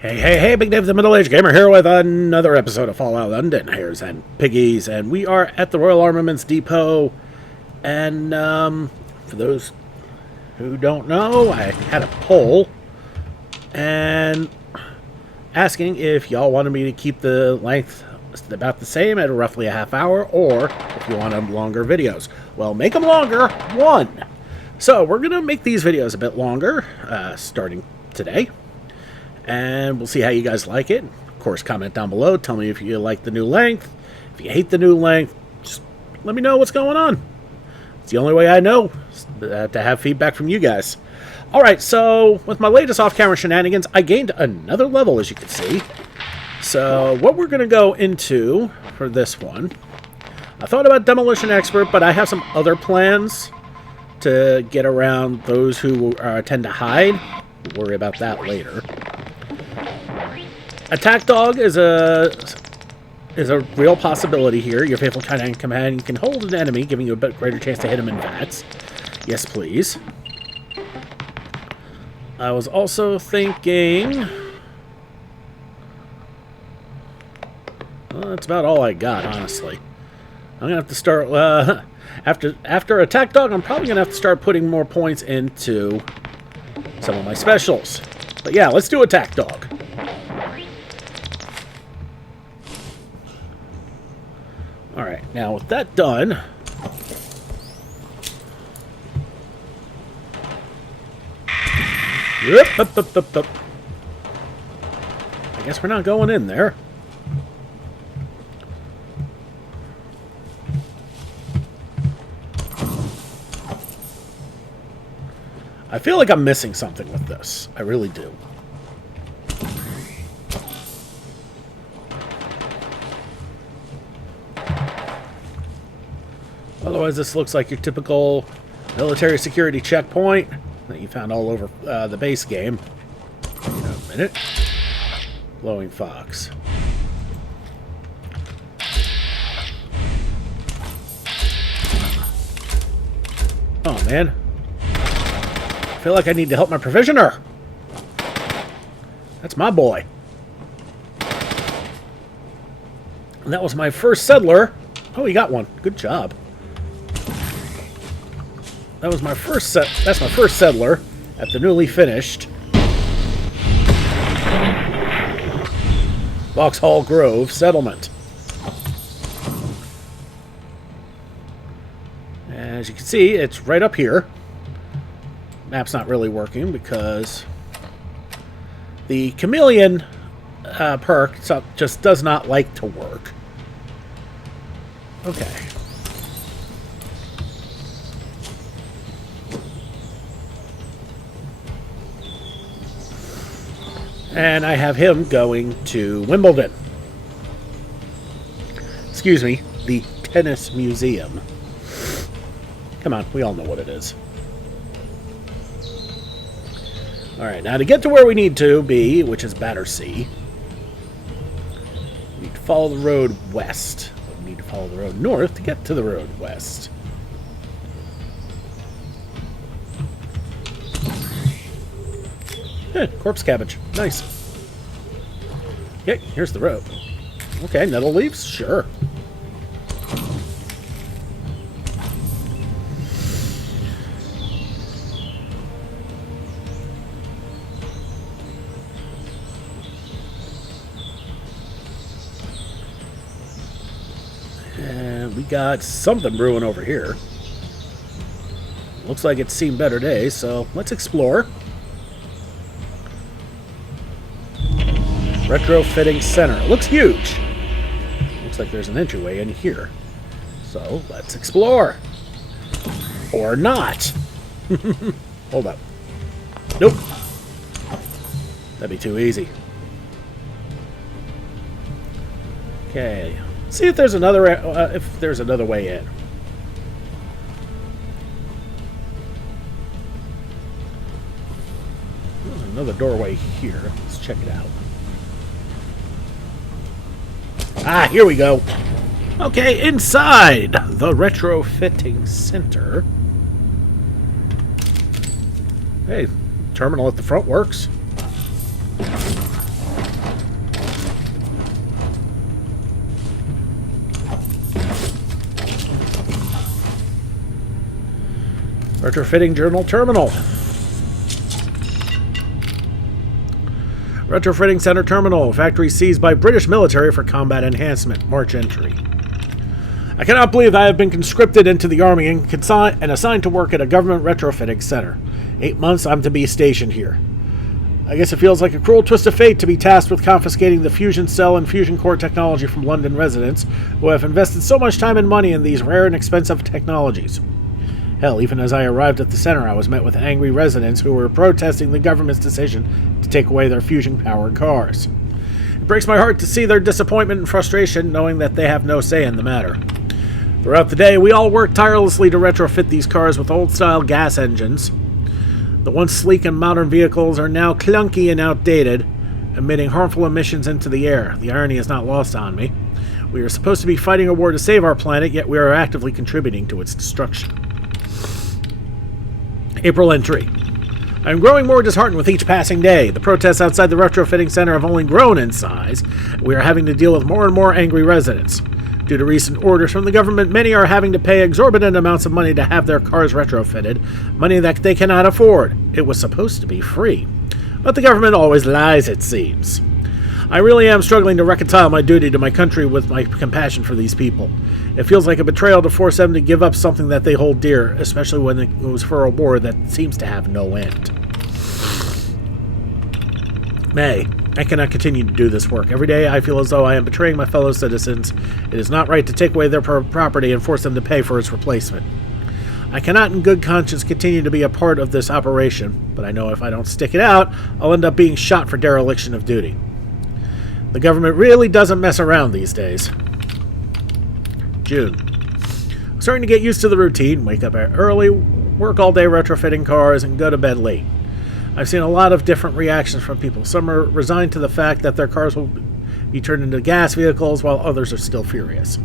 Hey, Big Dave the Middle-Aged Gamer here with another episode of Fallout London, Hares and Piggies, and we are at the Royal Armaments Depot, and for those who don't know, I had a poll, and asking if y'all wanted me to keep the length about the same at roughly a half hour, or if you want them longer videos. Well, make them longer, one! So, we're going to make these videos a bit longer, starting today. And we'll see how you guys like it. Of course, comment down below. Tell me if you like the new length. If you hate the new length, just let me know what's going on. It's the only way I know to have feedback from you guys. Alright, so with my latest off-camera shenanigans, I gained another level, as you can see. So what we're going to go into for this one, I thought about Demolition Expert, but I have some other plans to get around those who tend to hide. We'll worry about that later. Attack Dog is a real possibility here. Your faithful canine command can hold an enemy, giving you a bit greater chance to hit him in VATS. Yes, please. I was also thinking... well, that's about all I got, honestly. I'm going to have to start... after Attack Dog, I'm probably going to have to start putting more points into some of my specials. But yeah, let's do Attack Dog. Alright, now with that done... Up. I guess we're not going in there. I feel like I'm missing something with this. I really do. Otherwise, this looks like your typical military security checkpoint that you found all over the base game. Wait a minute. Glowing Fox. Oh, man. I feel like I need to help my provisioner. That's my boy. And that was my first settler. Oh, he got one. Good job. That was my first that's my first settler at the newly finished Vauxhall Grove settlement. As you can see, it's right up here. Map's not really working because the chameleon perk just does not like to work. Okay. And I have him going to Wimbledon. Excuse me, the Tennis Museum. Come on, we all know what it is. Alright, now to get to where we need to be, which is Battersea, we need to follow the road west. We need to follow the road north to get to the road west. Corpse cabbage. Nice. Okay, here's the road. Okay, nettle leaves? Sure. And we got something brewing over here. Looks like it's seen better days, so let's explore. Retrofitting center. It looks huge. Looks like there's an entryway in here. So, let's explore. Or not. Hold up. Nope. That'd be too easy. Okay. See if there's another way in. There's another doorway here. Let's check it out. Ah, here we go. Okay, inside the retrofitting center. Hey, terminal at the front works. Retrofitting Journal Terminal. Retrofitting Center Terminal. Factory seized by British military for combat enhancement. March entry. I cannot believe I have been conscripted into the army and assigned to work at a government retrofitting center. 8 months I'm to be stationed here. I guess it feels like a cruel twist of fate to be tasked with confiscating the fusion cell and fusion core technology from London residents who have invested so much time and money in these rare and expensive technologies. Hell, even as I arrived at the center, I was met with angry residents who were protesting the government's decision to take away their fusion-powered cars. It breaks my heart to see their disappointment and frustration, knowing that they have no say in the matter. Throughout the day, we all worked tirelessly to retrofit these cars with old-style gas engines. The once sleek and modern vehicles are now clunky and outdated, emitting harmful emissions into the air. The irony is not lost on me. We are supposed to be fighting a war to save our planet, yet we are actively contributing to its destruction. April entry. I am growing more disheartened with each passing day. The protests outside the retrofitting center have only grown in size. We are having to deal with more and more angry residents. Due to recent orders from the government, many are having to pay exorbitant amounts of money to have their cars retrofitted, money that they cannot afford. It was supposed to be free. But the government always lies, it seems. I really am struggling to reconcile my duty to my country with my compassion for these people. It feels like a betrayal to force them to give up something that they hold dear, especially when it was for a war that seems to have no end. May. I cannot continue to do this work. Every day I feel as though I am betraying my fellow citizens. It is not right to take away their property and force them to pay for its replacement. I cannot in good conscience continue to be a part of this operation, but I know if I don't stick it out, I'll end up being shot for dereliction of duty. The government really doesn't mess around these days. June. I'm starting to get used to the routine, wake up early, work all day retrofitting cars, and go to bed late. I've seen a lot of different reactions from people. Some are resigned to the fact that their cars will be turned into gas vehicles, while others are still furious.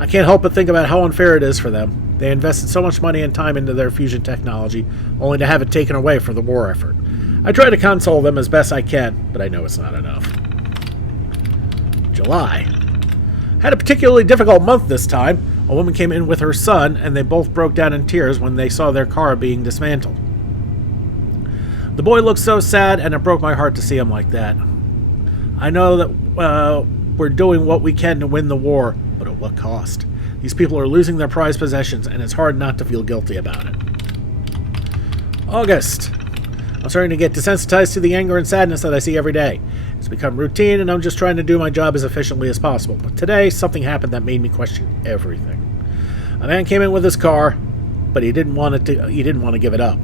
I can't help but think about how unfair it is for them. They invested so much money and time into their fusion technology, only to have it taken away for the war effort. I try to console them as best I can, but I know it's not enough. July. Had a particularly difficult month this time. A woman came in with her son, and they both broke down in tears when they saw their car being dismantled. The boy looked so sad, and it broke my heart to see him like that. I know that we're doing what we can to win the war, but at what cost? These people are losing their prized possessions, and it's hard not to feel guilty about it. August. I'm starting to get desensitized to the anger and sadness that I see every day. It's become routine, and I'm just trying to do my job as efficiently as possible. But today, something happened that made me question everything. A man came in with his car, but he didn't want to give it up.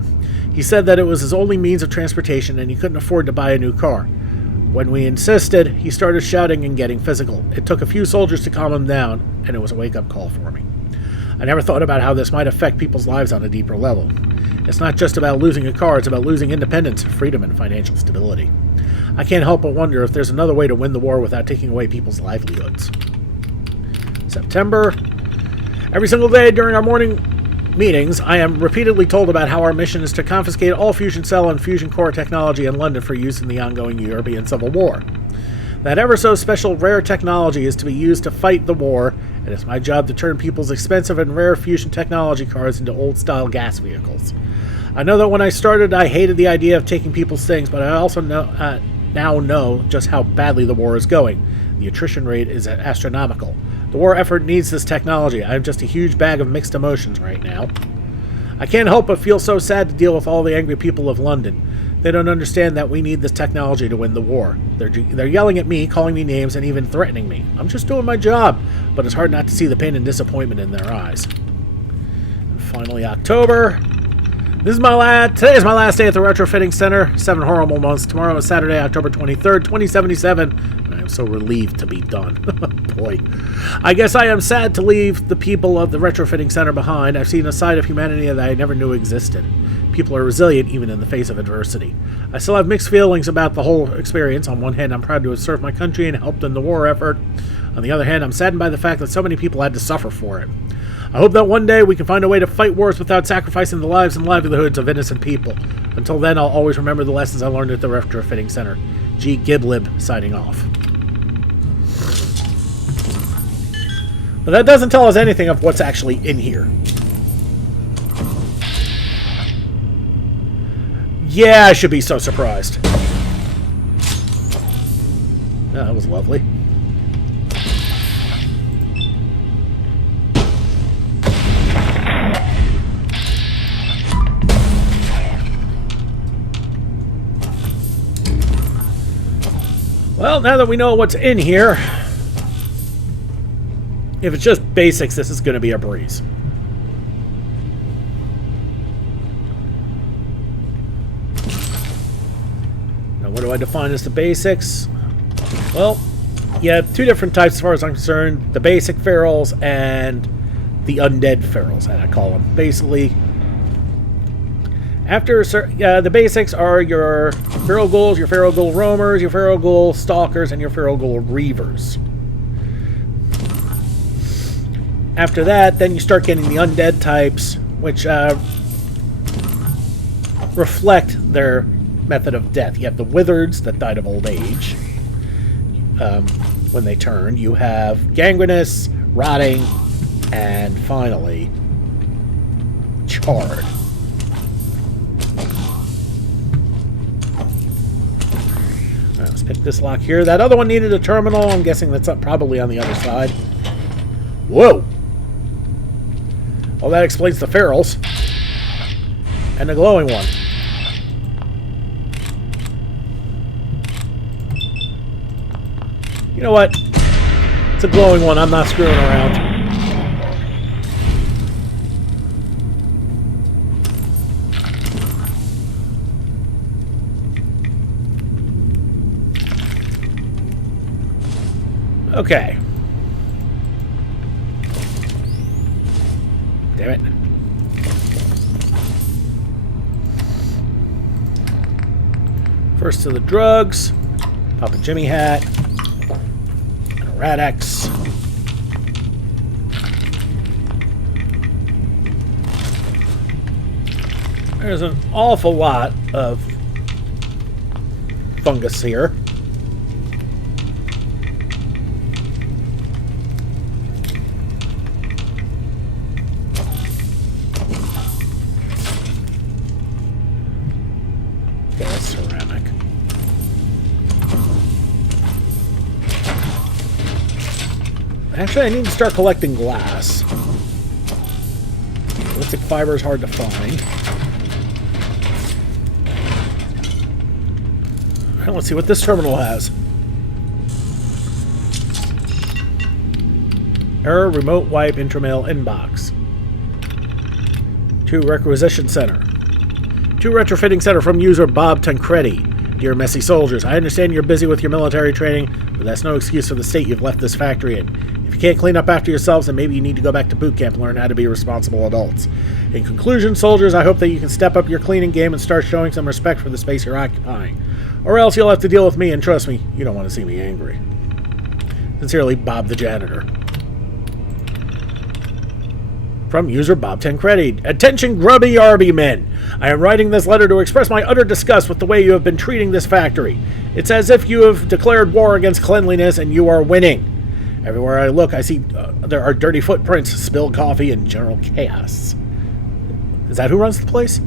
He said that it was his only means of transportation and he couldn't afford to buy a new car. When we insisted, he started shouting and getting physical. It took a few soldiers to calm him down, and it was a wake-up call for me. I never thought about how this might affect people's lives on a deeper level. It's not just about losing a car, it's about losing independence, freedom, and financial stability. I can't help but wonder if there's another way to win the war without taking away people's livelihoods. September. Every single day during our morning meetings, I am repeatedly told about how our mission is to confiscate all fusion cell and fusion core technology in London for use in the ongoing European Civil War. That ever so special rare technology is to be used to fight the war, and it's my job to turn people's expensive and rare fusion technology cars into old-style gas vehicles. I know that when I started, I hated the idea of taking people's things, but I also now know just how badly the war is going. The attrition rate is astronomical. The war effort needs this technology. I'm just a huge bag of mixed emotions right now. I can't help but feel so sad to deal with all the angry people of London. They don't understand that we need this technology to win the war. They're yelling at me, calling me names, and even threatening me. I'm just doing my job, but it's hard not to see the pain and disappointment in their eyes. And finally, October. Today is my last day at the Retrofitting Center. 7 horrible months. Tomorrow is Saturday, October 23rd, 2077, and I am so relieved to be done. Boy. I guess I am sad to leave the people of the Retrofitting Center behind. I've seen a side of humanity that I never knew existed. People are resilient even in the face of adversity. I still have mixed feelings about the whole experience. On one hand, I'm proud to have served my country and helped in the war effort. On the other hand, I'm saddened by the fact that so many people had to suffer for it. I hope that one day we can find a way to fight wars without sacrificing the lives and livelihoods of innocent people. Until then, I'll always remember the lessons I learned at the Retrofitting Center. G. Giblib, signing off. But that doesn't tell us anything of what's actually in here. Yeah, I should be so surprised. Oh, that was lovely. Well, now that we know what's in here, if it's just basics, this is going to be a breeze. Now, what do I define as the basics? Well, you have two different types as far as I'm concerned. The basic ferals and the undead ferals, I call them. Basically, after the basics are your feral ghouls, your feral ghoul roamers, your feral ghoul stalkers, and your feral ghoul reavers. After that, then you start getting the undead types, which reflect their method of death. You have the wizards that died of old age when they turned. You have gangrenous, rotting, and finally charred. Let's pick this lock here. That other one needed a terminal. I'm guessing that's up probably on the other side. Whoa! Well, that explains the ferals. And the glowing one. You know what? It's a glowing one. I'm not screwing around. Okay. Damn it. First to the drugs. Pop a Jimmy hat. And a Rad-X. There's an awful lot of fungus here. Ceramic. Actually, I need to start collecting glass. Ballistic fiber is hard to find. Alright, let's see what this terminal has. Error, remote wipe, intramail, inbox. To requisition center. To retrofitting center from user Bob Tancredi. Dear messy soldiers, I understand you're busy with your military training, but that's no excuse for the state you've left this factory in. If you can't clean up after yourselves, then maybe you need to go back to boot camp and learn how to be responsible adults. In conclusion, soldiers, I hope that you can step up your cleaning game and start showing some respect for the space you're occupying. Or else you'll have to deal with me, and trust me, you don't want to see me angry. Sincerely, Bob the Janitor. From user Bob Tancredi. Attention, grubby arby men. I am writing this letter to express my utter disgust with the way you have been treating this factory. It's as if you have declared war against cleanliness and you are winning. Everywhere I look, I see there are dirty footprints, spilled coffee, and general chaos. Is that who runs the place?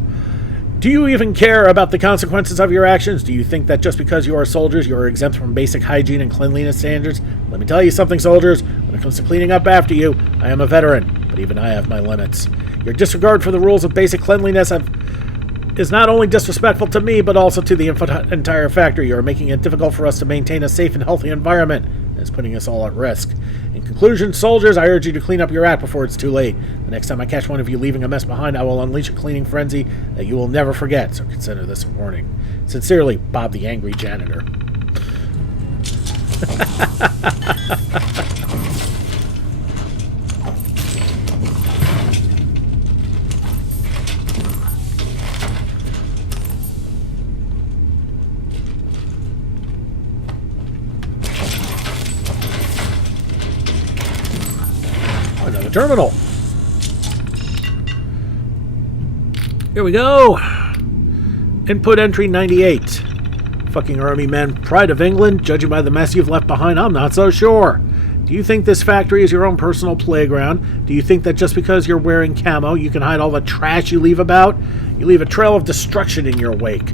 Do you even care about the consequences of your actions? Do you think that just because you are soldiers, you are exempt from basic hygiene and cleanliness standards? Let me tell you something, soldiers. When it comes to cleaning up after you, I am a veteran, but even I have my limits. Your disregard for the rules of basic cleanliness is not only disrespectful to me, but also to the entire factory. You are making it difficult for us to maintain a safe and healthy environment. It's putting us all at risk. In conclusion, soldiers, I urge you to clean up your act before it's too late. The next time I catch one of you leaving a mess behind, I will unleash a cleaning frenzy that you will never forget, so consider this a warning. Sincerely, Bob the Angry Janitor. Another terminal. Here we go. Input entry 98. Fucking army men. Pride of England. Judging by the mess you've left behind, I'm not so sure. Do you think this factory is your own personal playground? Do you think that just because you're wearing camo, you can hide all the trash you leave about? You leave a trail of destruction in your wake.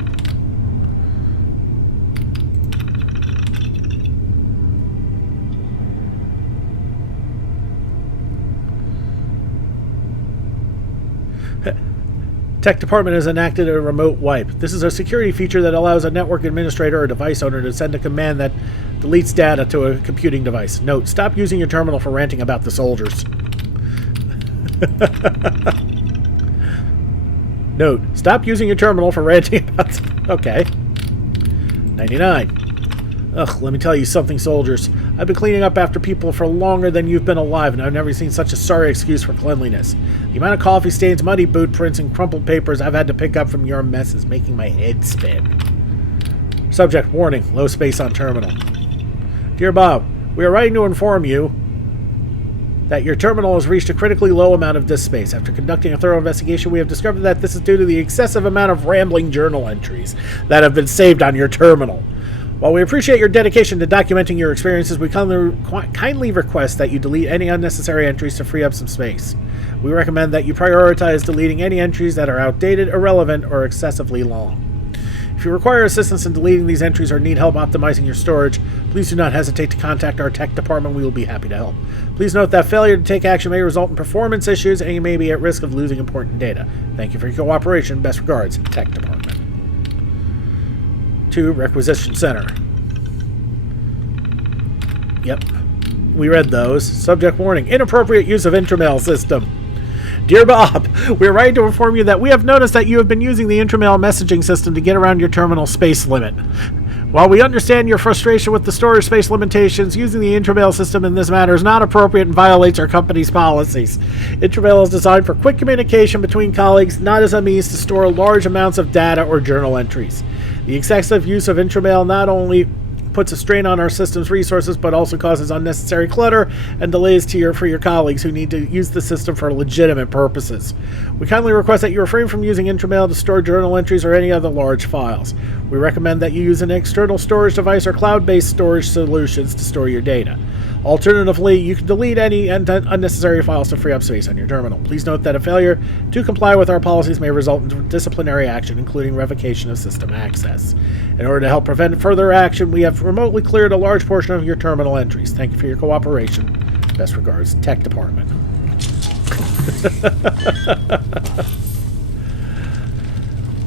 Tech Department has enacted a remote wipe. This is a security feature that allows a network administrator or device owner to send a command that deletes data to a computing device. Note, stop using your terminal for ranting about the soldiers. Note, stop using your terminal for ranting about... Okay. 99. Ugh, let me tell you something, soldiers. I've been cleaning up after people for longer than you've been alive, and I've never seen such a sorry excuse for cleanliness. The amount of coffee stains, muddy boot prints, and crumpled papers I've had to pick up from your mess is making my head spin. Subject, warning, low space on terminal. Dear Bob, we are writing to inform you that your terminal has reached a critically low amount of disk space. After conducting a thorough investigation, we have discovered that this is due to the excessive amount of rambling journal entries that have been saved on your terminal. While we appreciate your dedication to documenting your experiences, we kindly request that you delete any unnecessary entries to free up some space. We recommend that you prioritize deleting any entries that are outdated, irrelevant, or excessively long. If you require assistance in deleting these entries or need help optimizing your storage, please do not hesitate to contact our tech department. We will be happy to help. Please note that failure to take action may result in performance issues and you may be at risk of losing important data. Thank you for your cooperation. Best regards, Tech Department. 2, Requisition Center. Yep, we read those. Subject warning, inappropriate use of intramail system. Dear Bob, we are writing to inform you that we have noticed that you have been using the intramail messaging system to get around your terminal space limit. While we understand your frustration with the storage space limitations, using the intramail system in this matter is not appropriate and violates our company's policies. Intramail is designed for quick communication between colleagues, not as a means to store large amounts of data or journal entries. The excessive use of intramail not only puts a strain on our system's resources, but also causes unnecessary clutter and delays for your colleagues who need to use the system for legitimate purposes. We kindly request that you refrain from using intramail to store journal entries or any other large files. We recommend that you use an external storage device or cloud-based storage solutions to store your data. Alternatively, you can delete any unnecessary files to free up space on your terminal. Please note that a failure to comply with our policies may result in disciplinary action, including revocation of system access. In order to help prevent further action, we have remotely cleared a large portion of your terminal entries. Thank you for your cooperation. Best regards, Tech Department.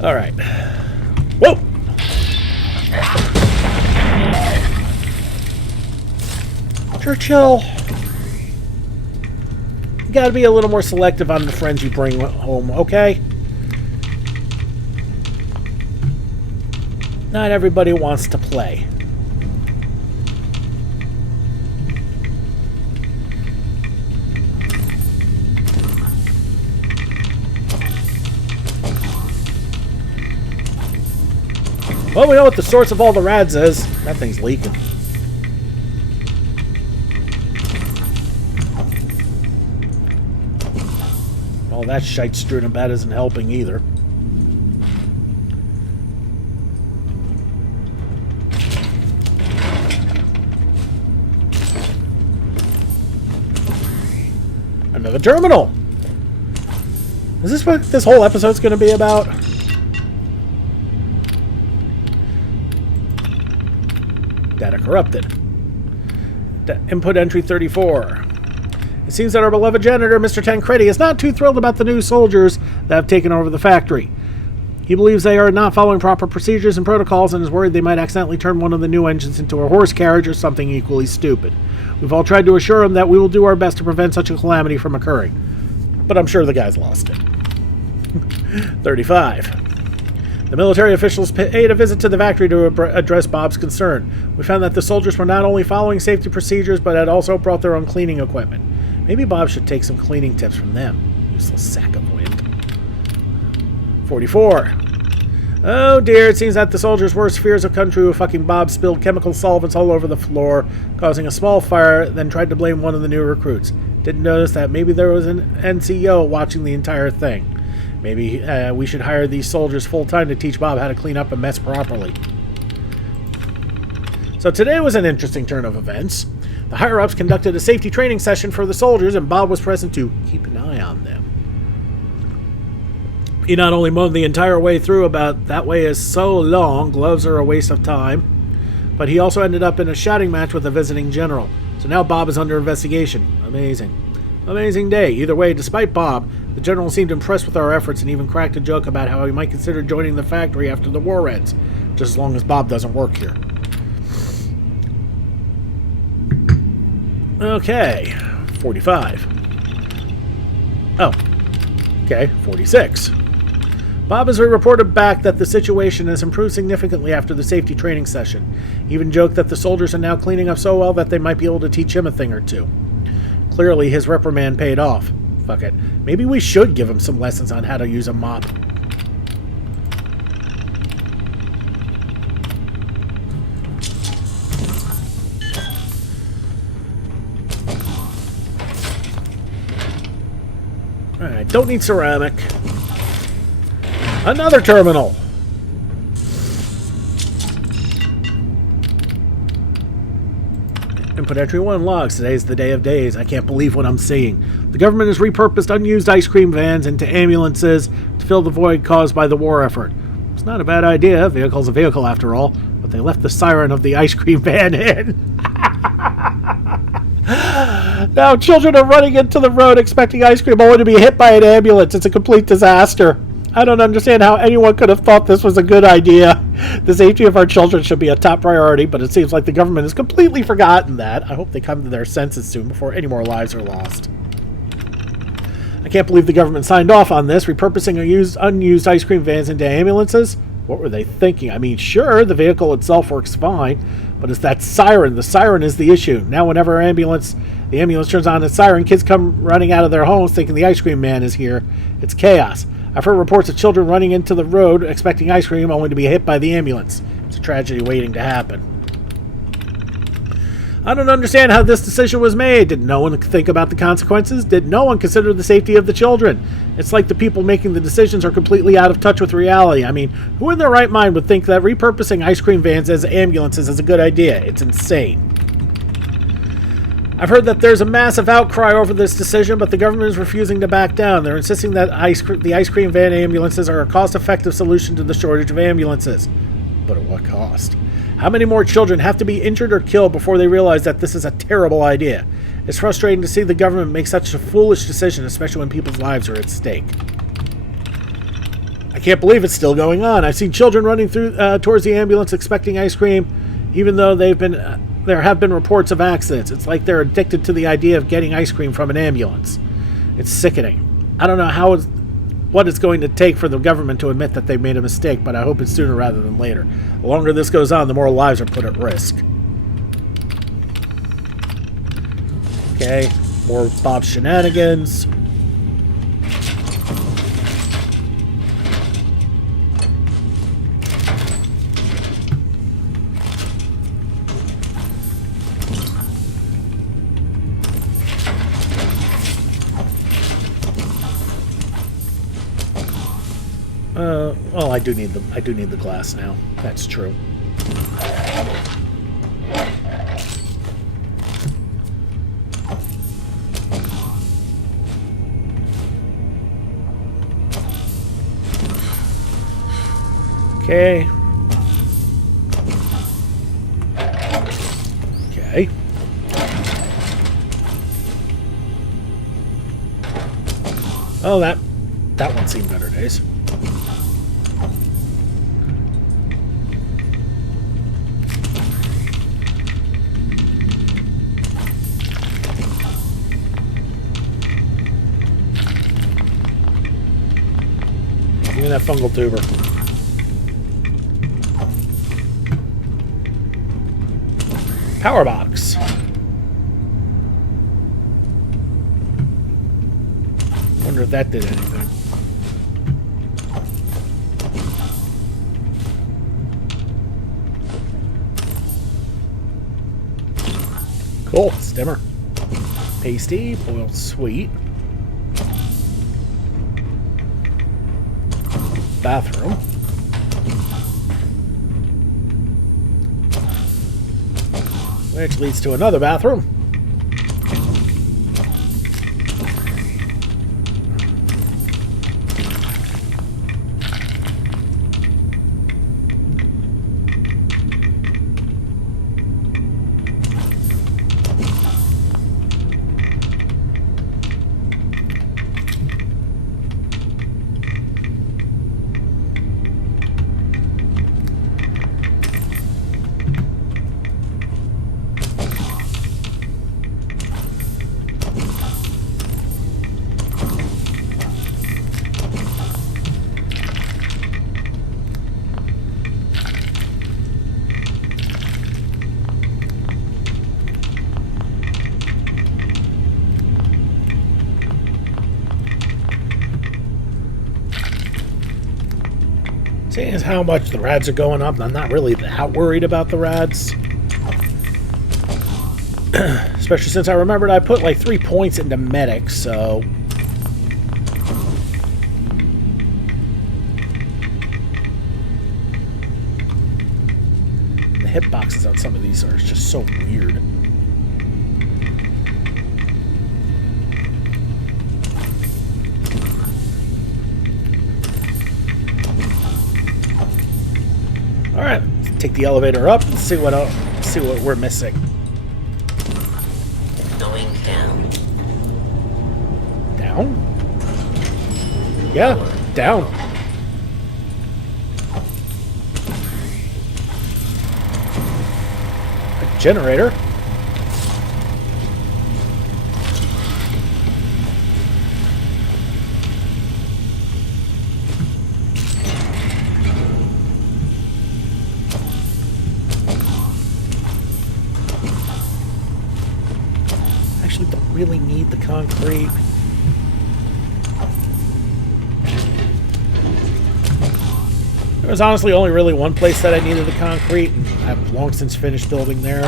All right. Whoa! Churchill, you gotta be a little more selective on the friends you bring home, okay? Not everybody wants to play. Well, we know what the source of all the rads is. That thing's leaking. All that shite strewn about isn't helping either. Another terminal! Is this what this whole episode's going to be about? Data corrupted. Input entry 34. It seems that our beloved janitor, Mr. Tancredi, is not too thrilled about the new soldiers that have taken over the factory. He believes they are not following proper procedures and protocols and is worried they might accidentally turn one of the new engines into a horse carriage or something equally stupid. We've all tried to assure him that we will do our best to prevent such a calamity from occurring. But I'm sure the guy's lost it. 35. The military officials paid a visit to the factory to address Bob's concern. We found that the soldiers were not only following safety procedures, but had also brought their own cleaning equipment. Maybe Bob should take some cleaning tips from them. Useless sack of wind. 44. Oh dear, it seems that the soldiers' worst fears have come true. Fucking Bob spilled chemical solvents all over the floor, causing a small fire, then tried to blame one of the new recruits. Didn't notice that maybe there was an NCO watching the entire thing. Maybe we should hire these soldiers full-time to teach Bob how to clean up a mess properly. So today was an interesting turn of events. The higher-ups conducted a safety training session for the soldiers, and Bob was present to keep an eye on them. He not only moaned the entire way through about "that way is so long, gloves are a waste of time," but he also ended up in a shouting match with a visiting general. So now Bob is under investigation. Amazing. Amazing day. Either way, despite Bob, the general seemed impressed with our efforts and even cracked a joke about how he might consider joining the factory after the war ends, just as long as Bob doesn't work here. Okay, 45. Oh, okay, 46. Bob has reported back that the situation has improved significantly after the safety training session. He even joked that the soldiers are now cleaning up so well that they might be able to teach him a thing or two. Clearly, his reprimand paid off. Fuck it. Maybe we should give him some lessons on how to use a mop. Alright, don't need ceramic. Another terminal! Input entry 1 logs. Today's the day of days. I can't believe what I'm seeing. The government has repurposed unused ice cream vans into ambulances to fill the void caused by the war effort. It's not a bad idea. A vehicle's a vehicle after all. But they left the siren of the ice cream van in. Now children are running into the road expecting ice cream only to be hit by an ambulance. It's a complete disaster. I don't understand how anyone could have thought this was a good idea. The safety of our children should be a top priority, but it seems like the government has completely forgotten that. I hope they come to their senses soon before any more lives are lost. I can't believe the government signed off on this, repurposing unused ice cream vans into ambulances. What were they thinking? I mean, sure, the vehicle itself works fine, but it's that siren. The siren is the issue. Now whenever the ambulance turns on its siren, kids come running out of their homes thinking the ice cream man is here. It's chaos. I've heard reports of children running into the road expecting ice cream only to be hit by the ambulance. It's a tragedy waiting to happen. I don't understand how this decision was made. Did no one think about the consequences? Did no one consider the safety of the children? It's like the people making the decisions are completely out of touch with reality. I mean, who in their right mind would think that repurposing ice cream vans as ambulances is a good idea? It's insane. I've heard that there's a massive outcry over this decision, but the government is refusing to back down. They're insisting that the ice cream van ambulances are a cost-effective solution to the shortage of ambulances. But at what cost? How many more children have to be injured or killed before they realize that this is a terrible idea? It's frustrating to see the government make such a foolish decision, especially when people's lives are at stake. I can't believe it's still going on. I've seen children running through towards the ambulance expecting ice cream, even though there have been reports of accidents. It's like they're addicted to the idea of getting ice cream from an ambulance. It's sickening. I don't know what it's going to take for the government to admit that they made a mistake, but I hope it's sooner rather than later. The longer this goes on, the more lives are put at risk. Okay, more Bob shenanigans. Well, I do need the glass now. That's true. Okay. Okay. Oh, that one seemed better days. Give me that fungal tuber. Power box. Wonder if that did anything. Cool. Stimmer. Pasty. Boiled sweet. Bathroom. which leads to another bathroom. Seeing as how much the rads are going up, I'm not really that worried about the rads. Especially since I remembered I put like 3 points into medic, so... The hitboxes on some of these are just so weird. Alright, take the elevator up and see what we're missing. Going down. Down? Yeah, down. A generator. Don't really need the concrete. There was honestly only really one place that I needed the concrete, and I've long since finished building there.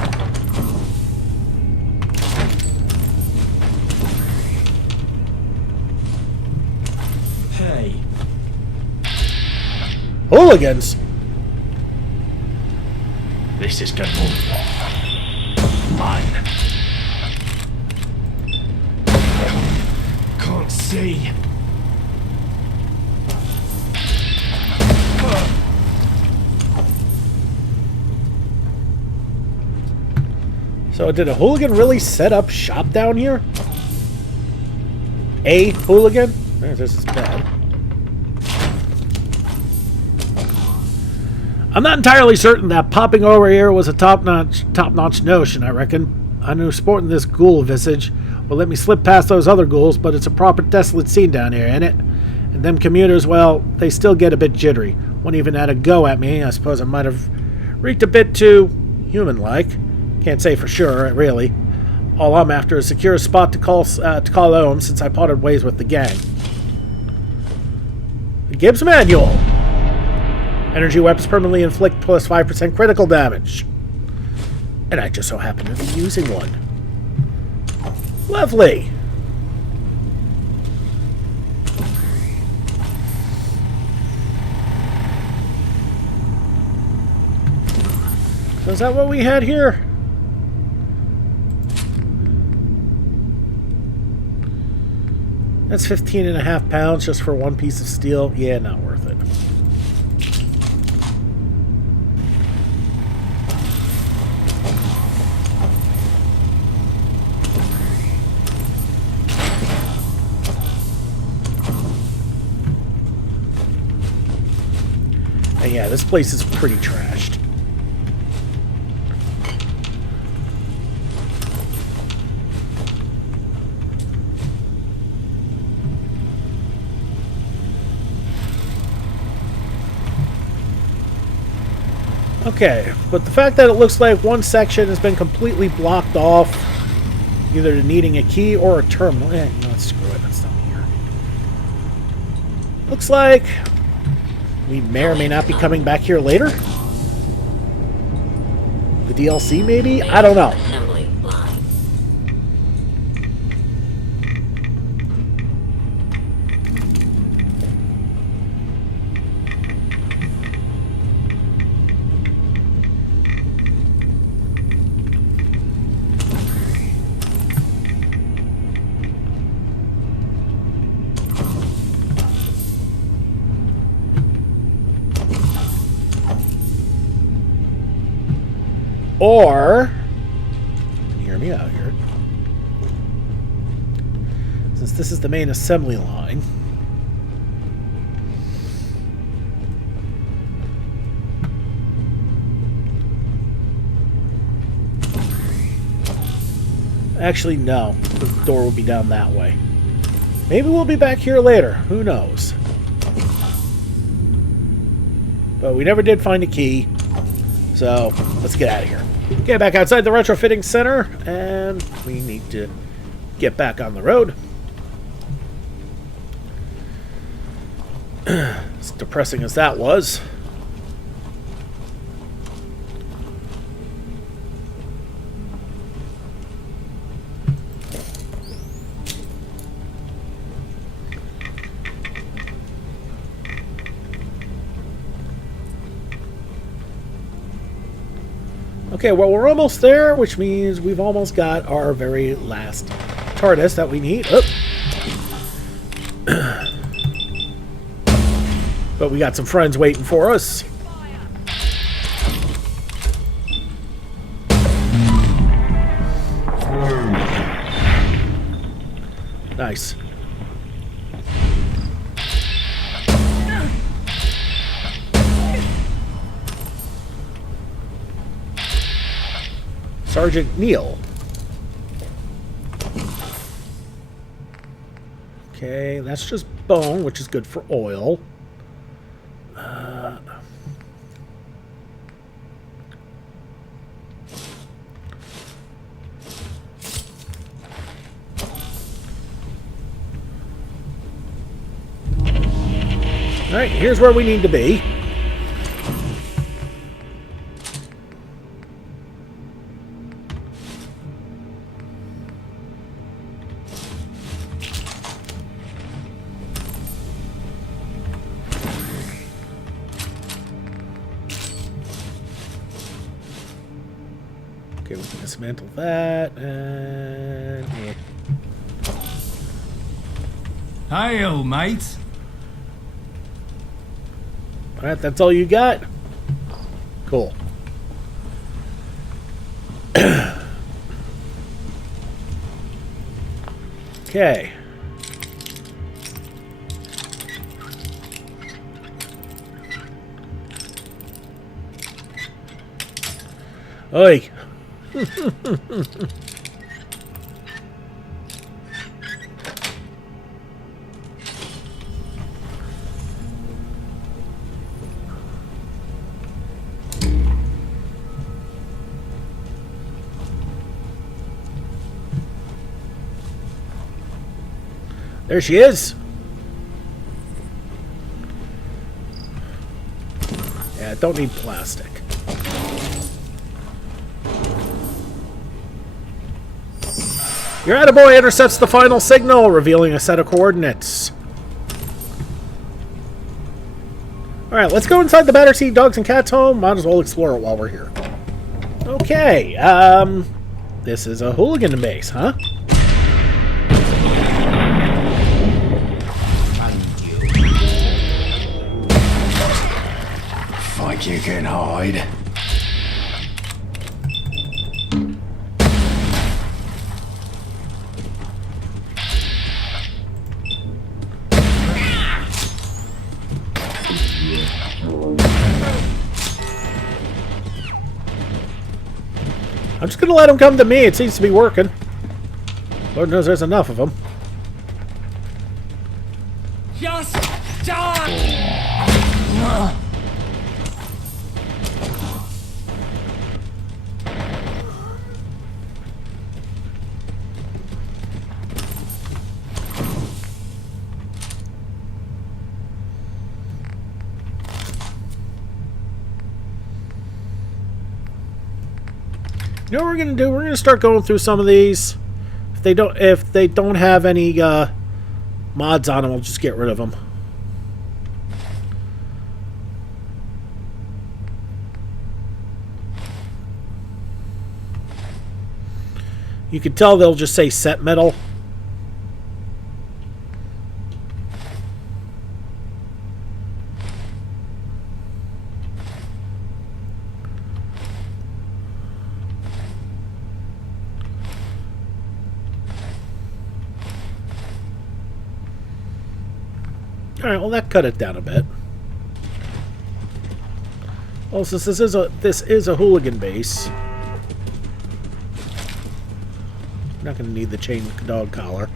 Hey. Hooligans! This is good. Mine. Can't see. So did a hooligan really set up shop down here? A hooligan? This is bad. I'm not entirely certain that popping over here was a top-notch notion, I reckon. I knew sporting this ghoul visage will let me slip past those other ghouls, but it's a proper desolate scene down here, ain't it? And them commuters, well, they still get a bit jittery. One even had a go at me. I suppose I might have reeked a bit too human-like. Can't say for sure, really. All I'm after is a secure spot to call home since I parted ways with the gang. The Gibbs Manual. Energy weapons permanently inflict plus 5% critical damage. And I just so happen to be using one. Lovely. So is that what we had here? That's 15.5 pounds just for one piece of steel. Yeah, not worth it. And yeah, this place is pretty trashed. Okay, but the fact that it looks like one section has been completely blocked off, either needing a key or a terminal. No, screw it, that's not here. Looks like we may or may not be coming back here later. The DLC, maybe? I don't know. Or, hear me out here, since this is the main assembly line, actually, no. The door will be down that way. Maybe we'll be back here later. Who knows? But we never did find a key. So, let's get out of here. Get back outside the retrofitting center. And we need to get back on the road. As depressing as that was. Okay, well, we're almost there, which means we've almost got our very last TARDIS that we need. Oh. But we got some friends waiting for us. Nice. Sergeant Neil. Okay, that's just bone, which is good for oil. Alright, here's where we need to be. Okay, we can dismantle that, and... Hail, mate. Alright, that's all you got? Cool. Okay. Oi. There she is. Yeah, don't need plastic. Your attaboy intercepts the final signal, revealing a set of coordinates. Alright, let's go inside the Battersea Dogs and Cats home. Might as well explore it while we're here. Okay, this is a hooligan base, huh? Like you can hide. I'm just gonna let him come to me. It seems to be working. Lord knows there's enough of them. Just die! You know what we're gonna do? We're gonna start going through some of these. If they don't have any mods on them, we'll just get rid of them. You can tell they'll just say set metal. Alright, well that cut it down a bit. Well, since this is a hooligan base, not going to need the chain dog collar.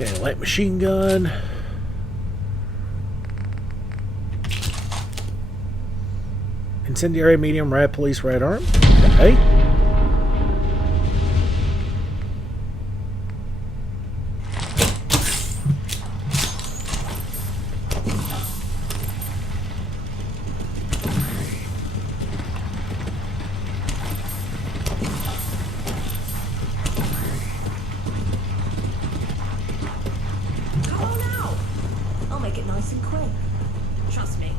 Okay, light machine gun. Incendiary medium riot police right arm. Okay. Nice and quick. Trust me.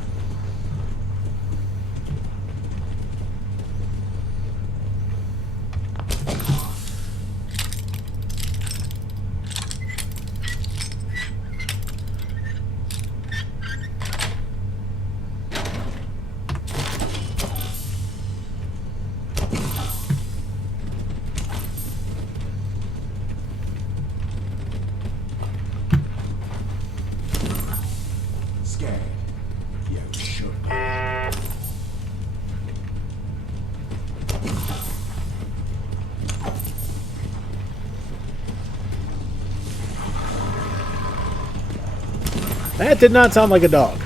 That did not sound like a dog.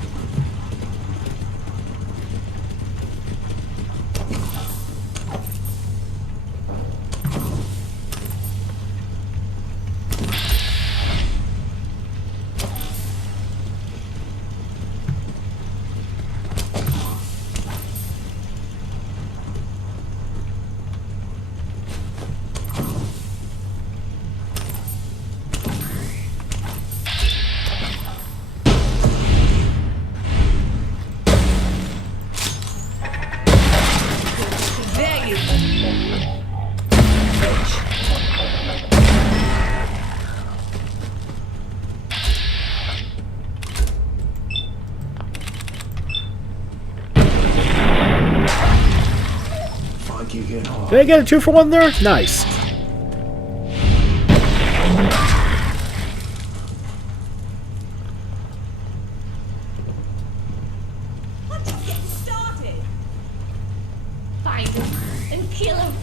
Did I get a 2-for-1 there? Nice. I'm just getting started. Find him and kill him.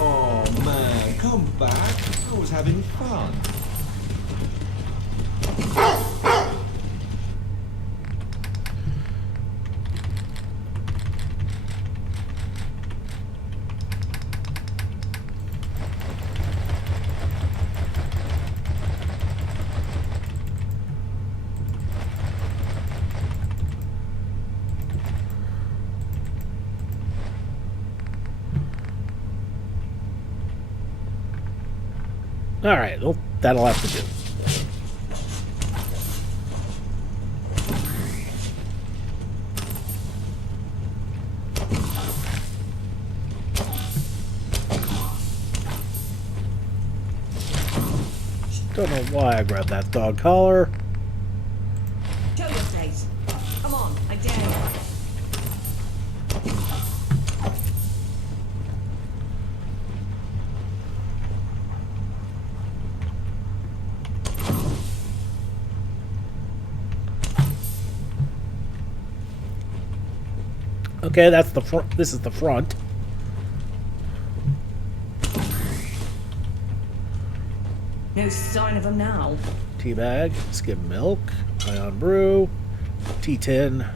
Oh man, come back. I was having fun. Alright, well, that'll have to do. Don't know why I grabbed that dog collar. Show your face. Come on, I dare you. Okay, that's the front. This is the front. No sign of him now. Tea bag, skim milk, ion brew, tea tin.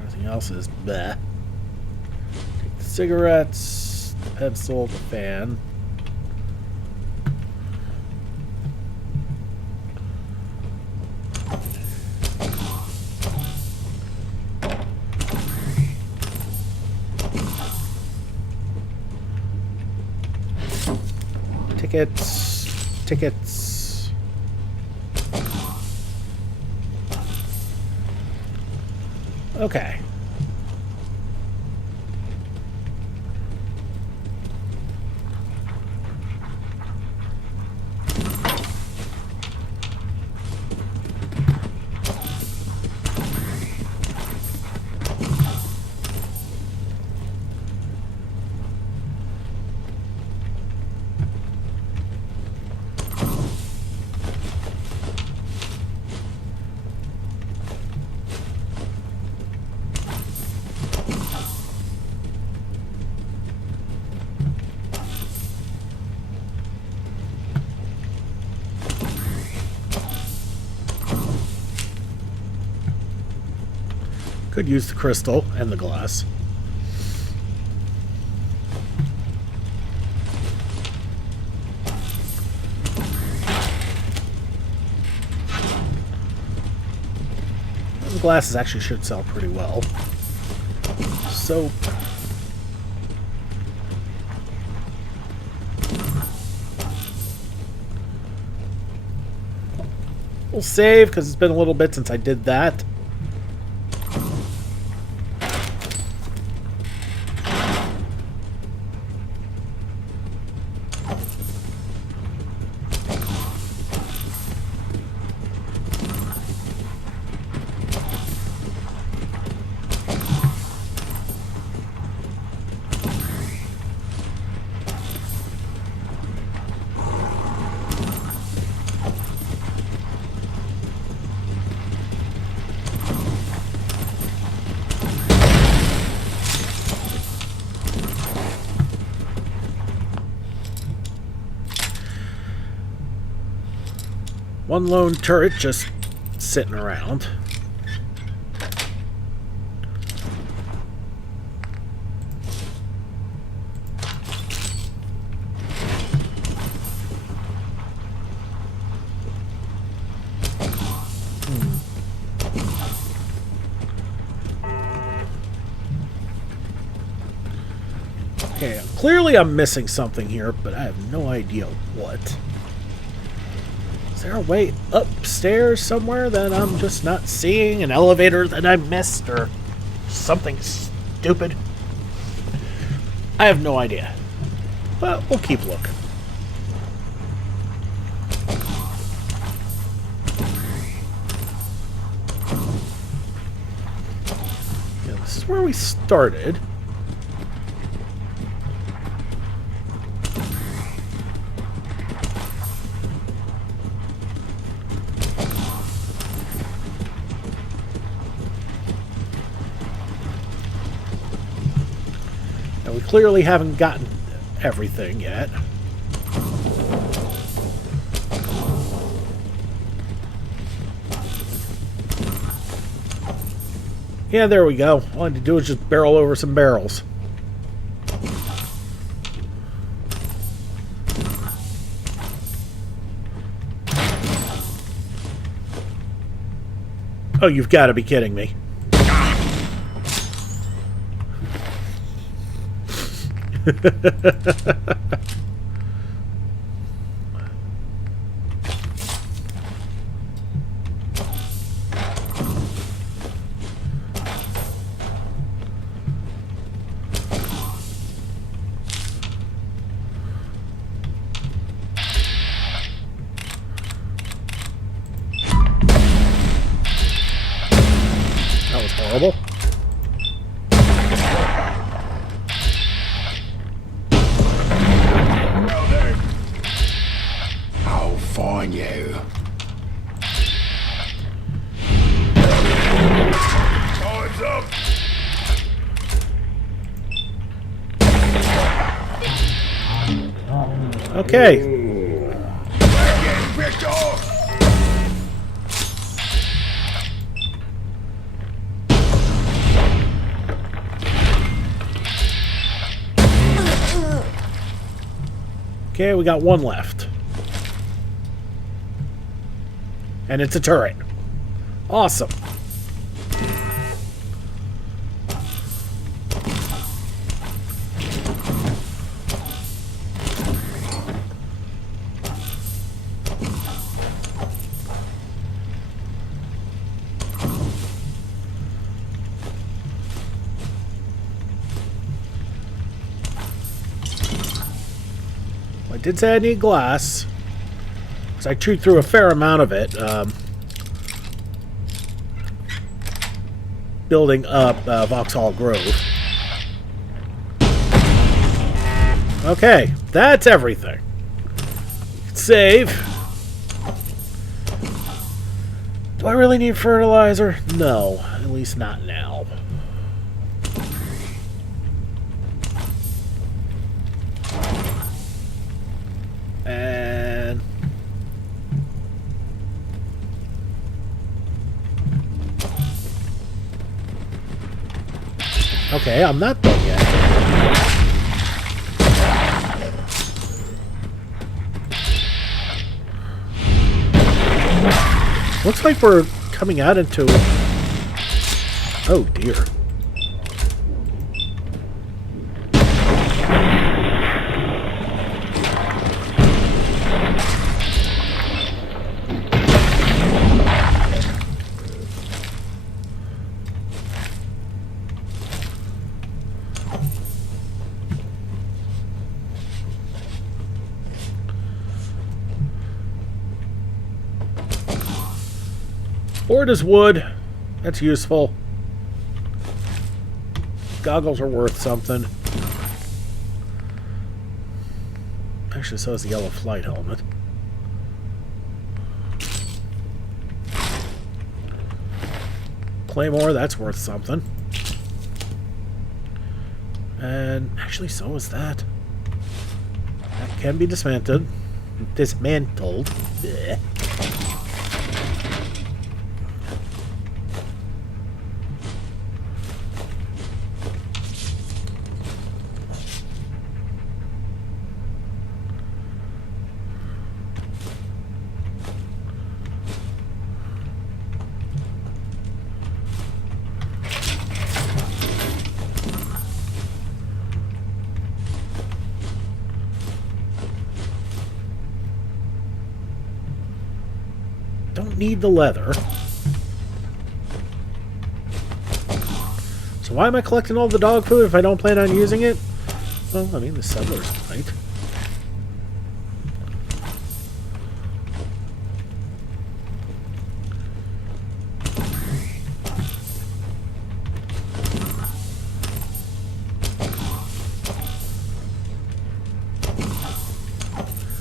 Everything else is bleh. Take the cigarettes, the pencil, the fan. Tickets. Okay. Could use the crystal and the glass. The glasses actually should sell pretty well. Soap. We'll save because it's been a little bit since I did that. One lone turret just sitting around. Okay, clearly I'm missing something here, but I have no idea what. Is there a way upstairs somewhere that I'm just not seeing? An elevator that I missed or something stupid? I have no idea. But we'll keep looking. Yeah, this is where we started. We clearly haven't gotten everything yet. Yeah, there we go. All I had to do is just barrel over some barrels. Oh, you've got to be kidding me. Okay. Okay, we got one left. And it's a turret. Awesome. I did say I need glass, because I chewed through a fair amount of it, building up Vauxhall Grove. Okay, that's everything. Save. Do I really need fertilizer? No, at least not now. And okay, I'm not done yet. Looks like we're coming out into... Oh dear. Board is wood. That's useful. Goggles are worth something. Actually, so is the yellow flight helmet. Claymore, that's worth something. And actually, so is that. That can be dismantled. Dismantled. Blech. Don't need the leather. So why am I collecting all the dog food if I don't plan on using it? Well, I mean, the settlers might.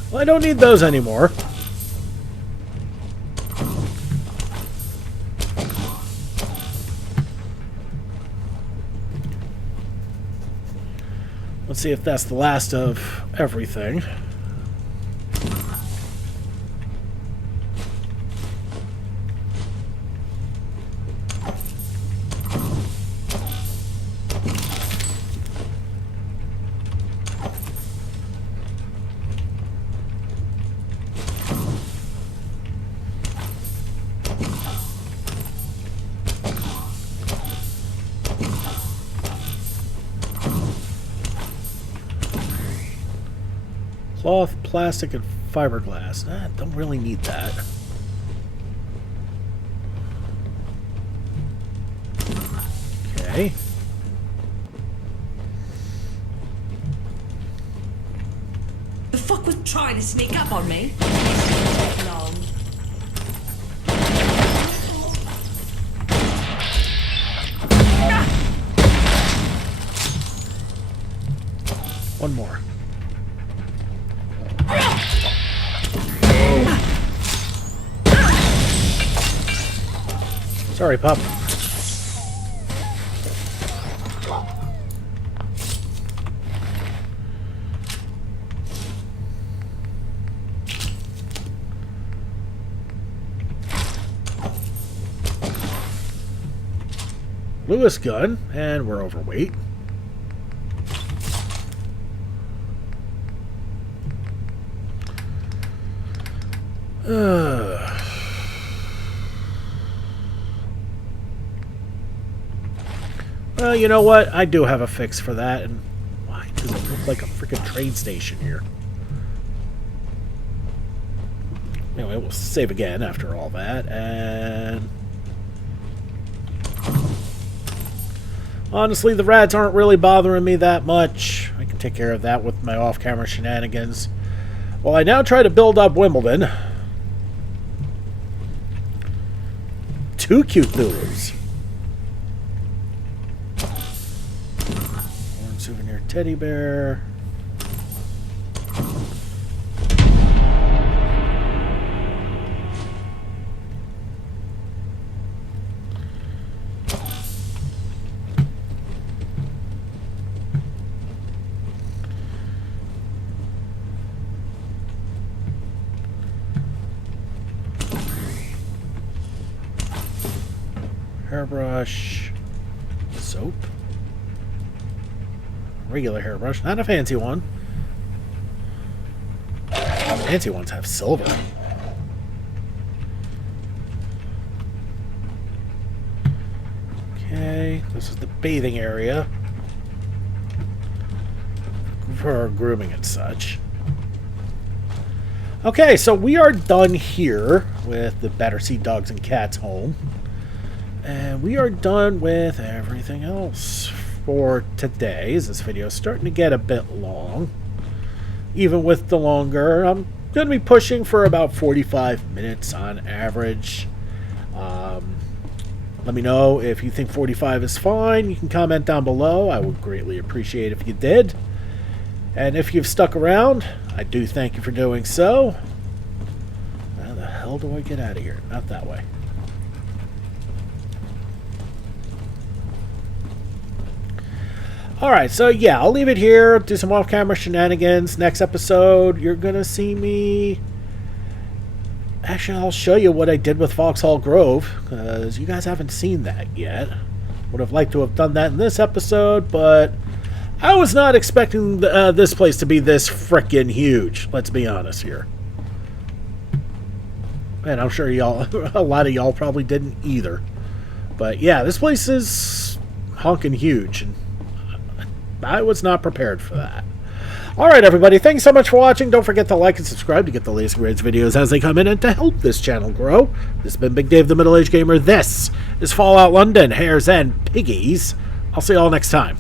Well, I don't need those anymore. Let's see if that's the last of everything. Cloth, plastic, and fiberglass. Don't really need that. Okay. The fuck was trying to sneak up on me? This didn't take long. One more. Sorry, pup. Lewis gun, and we're overweight. Well, you know what? I do have a fix for that, and why does it look like a freaking train station here? Anyway, we'll save again after all that, and... honestly, the rats aren't really bothering me that much. I can take care of that with my off-camera shenanigans. Well, I now try to build up Wimbledon. 2 cute Lulus. One souvenir teddy bear. Hairbrush, soap, regular hairbrush, not a fancy one. Fancy ones have silver. Okay, this is the bathing area for grooming and such. Okay, so we are done here with the Battersea Dogs and Cats home. And we are done with everything else for today. This video is starting to get a bit long. Even with the longer, I'm going to be pushing for about 45 minutes on average. Let me know if you think 45 is fine. You can comment down below. I would greatly appreciate if you did. And if you've stuck around, I do thank you for doing so. How the hell do I get out of here? Not that way. Alright, so yeah, I'll leave it here. Do some off-camera shenanigans. Next episode, you're going to see me... Actually, I'll show you what I did with Vauxhall Grove, because you guys haven't seen that yet. Would have liked to have done that in this episode, but I was not expecting this place to be this frickin' huge. Let's be honest here. And I'm sure y'all, a lot of y'all probably didn't either. But yeah, this place is honking huge, and I was not prepared for that. Alright everybody, thanks so much for watching. Don't forget to like and subscribe to get the latest grades videos as they come in and to help this channel grow. This has been Big Dave the Middle-Aged Gamer. This is Fallout London, Hares, and Piggies. I'll see you all next time.